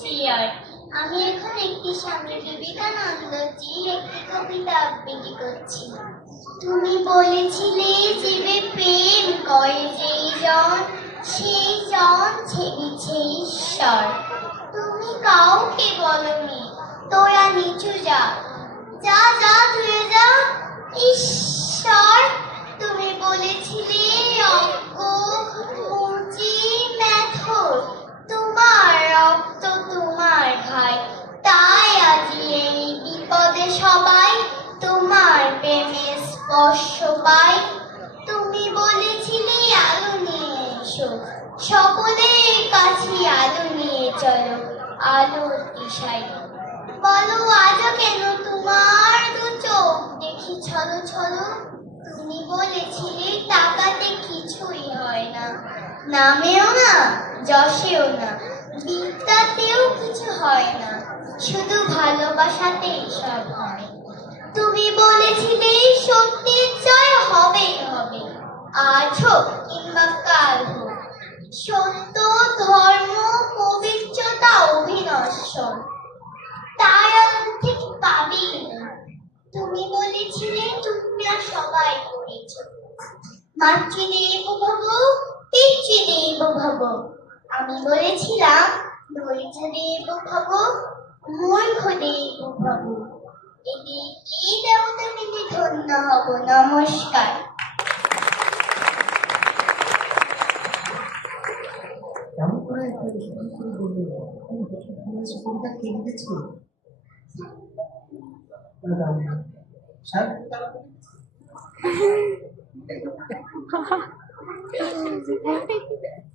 Chair আমি এখন একটি স্বামী বিবেকানন্দজির একটি কবিতা আবৃত্তি করছি তুমি বলেছিলে জীবে প্রেম করে যেই জন, সেই জন ছেড়েছে ঈশ্বর। তুমি কাউকে বলনি, তোরা নিচু যা। যা যা, ধুয়ে যা ঈশ্বর তুমি বলেছিলে অজ্ঞ মুচি মেথর তোমার রক্ত তোমার ভাই তাই আজি এই বিপদে সবাই তোমার প্রেমে স্পর্শ পাই তুমি বলেছিলে আলো নিয়ে এসো, সকলের কাছে আলো নিয়ে চলো আলোর দিশায়। বলো, আজও কেন তোমার দু চোখ দেখি ছলো ছলো? তুমি বলেছিলে টাকাতে কিছুই হয় না। নামেও না, যশেও না, বিদ্যাতেও কিছু হয় না। শুধু ভালোবাসাতেই সব হয়। তুমি বলেছিলে সত্যের জয় হবে হবে। আজ হোক কিংবা কাল হোক, সত্য, ধর্ম, পবিত্রতা, অভিনশ্বর তার অর্ধেক পাবি তুমি বলেছিলে তোমরা সবাই করেছ। মাতৃদেব ভব, পিতৃদেব ভব, আমি বলেছিলাম ধৈর্য দেব ভব মূর্খ দেব ভব এটি কি দেবতা মিলে ধন্য হব? নমস্কার। কেমন করে কোনটা কে স্যার